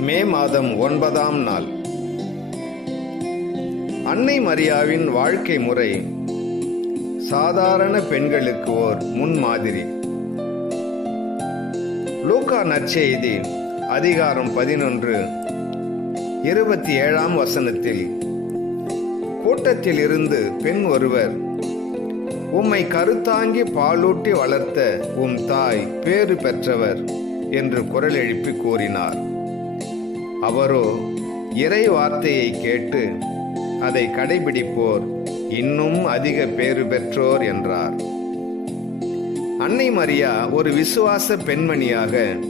மே மாதம் ஒன்பதாம் நாள். அன்னை மரியாவின் வாழ்க்கை முறை. சாதாரண பெண்களுக்கு ஓர் முன்மாதிரி. லூகா நற்செய்தி அதிகாரம் பதினொன்று இருபத்தி ஏழாம் வசனத்தில். கூட்டத்தில் இருந்து பெண் ஒருவர் உம்மை கருத்தாங்கி பாலூட்டி வளர்த்த உம் தாய் பேறு பெற்றவர் என்று குரல் எழுப்பி கூறினார். அவரோ இறை வார்த்தையை கேட்டு அதை கடைபிடிப்போர் இன்னும் அதிக பேறு பெற்றோர் என்றார். அன்னை மரியா ஒரு விசுவாச பெண்மணியாக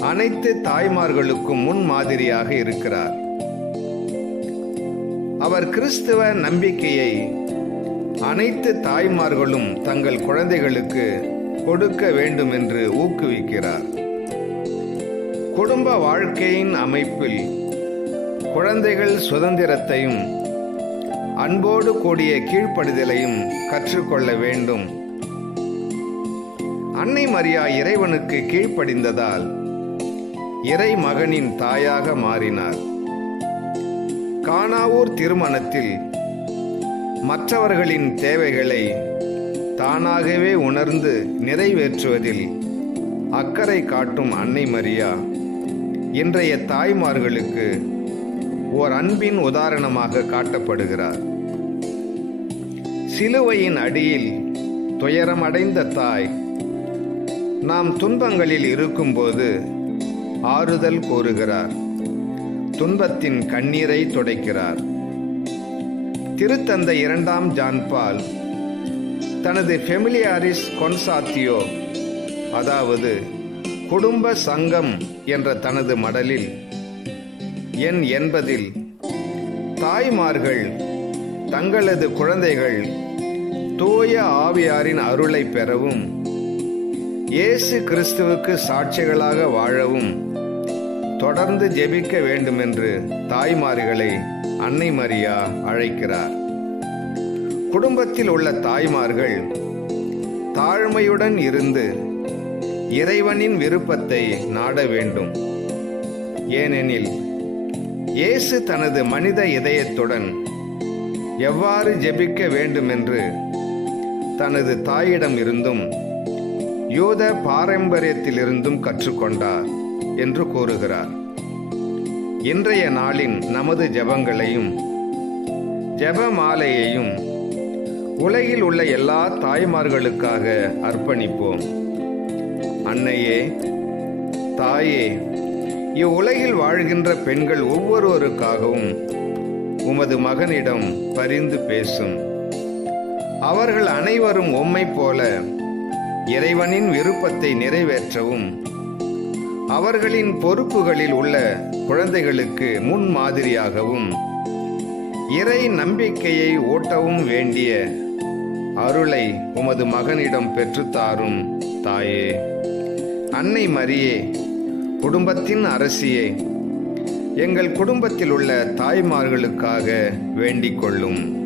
அனைத்து தாய்மார்களுக்கும் முன் மாதிரியாக இருக்கிறார். அவர் கிறிஸ்துவ நம்பிக்கையை அனைத்து தாய்மார்களும் தங்கள் குழந்தைகளுக்கு கொடுக்க வேண்டும் என்று ஊக்குவிக்கிறார். குடும்ப வாழ்க்கையின் அமைப்பில் குழந்தைகள் சுதந்திரத்தையும் அன்போடு கூடிய கீழ்ப்படுதலையும் கற்றுக்கொள்ள வேண்டும். அன்னை மரியா இறைவனுக்கு கீழ்ப்படிந்ததால் இறை மகனின் தாயாக மாறினார். கானாவூர் திருமணத்தில் மற்றவர்களின் தேவைகளை தானாகவே உணர்ந்து நிறைவேற்றுவதில் அக்கறை காட்டும் அன்னை மரியா இன்றைய தாய்மார்களுக்கு ஓர் அன்பின் உதாரணமாக காட்டப்படுகிறார். சிலுவையின் அடியில் துயரமடைந்த தாய் நாம் துன்பங்களில் இருக்கும்போது ஆறுதல் கூறுகிறார். துன்பத்தின் கண்ணீரை துடைக்கிறார். திருத்தந்தை இரண்டாம் ஜான்பால் தனது ஃபெமிலியாரிஸ் கொன்சாத்தியோ அதாவது குடும்ப சங்கம் என்ற தனது மடலில் எண் என்பதில் தாய்மார்கள் தங்களது குழந்தைகள் தூய ஆவியாரின் அருளை பெறவும் இயேசு கிறிஸ்துவுக்கு சாட்சிகளாக வாழவும் தொடர்ந்து ஜெபிக்க வேண்டுமென்று தாய்மார்களை அன்னை மரியா அழைக்கிறார். குடும்பத்தில் உள்ள தாய்மார்கள் தாழ்மையுடன் இருந்து இறைவனின் விருப்பத்தை நாட வேண்டும். ஏனெனில் இயேசு தனது மனித இதயத்துடன் எவ்வாறு ஜெபிக்க வேண்டுமென்று தனது தாயிடம் இருந்தும் யூத பாரம்பரியத்திலிருந்தும் கற்றுக்கொண்டார் என்று கூறுகிறார். இன்றைய நாளின் நமது ஜெபங்களையும் ஜெபமாலையையும் உலகில் உள்ள எல்லா தாய்மார்களுக்காக அர்ப்பணிப்போம். அன்னையே தாயே இவ்வுலகில் வாழ்கின்ற பெண்கள் ஒவ்வொருவருக்காகவும் உமது மகனிடம் பரிந்து பேசும். அவர்கள் அனைவரும் உம்மை போல இறைவனின் விருப்பத்தை நிறைவேற்றவும் அவர்களின் பொறுப்புகளில் உள்ள குழந்தைகளுக்கு முன் மாதிரியாகவும் இறை நம்பிக்கையை ஓட்டவும் வேண்டிய அருளை உமது மகனிடம் பெற்றுத்தாரும் தாயே. அன்னை மரியே குடும்பத்தின் அரசியே. எங்கள் குடும்பத்தில் உள்ள தாய்மார்களுக்காக வேண்டிக் கொள்ளும்.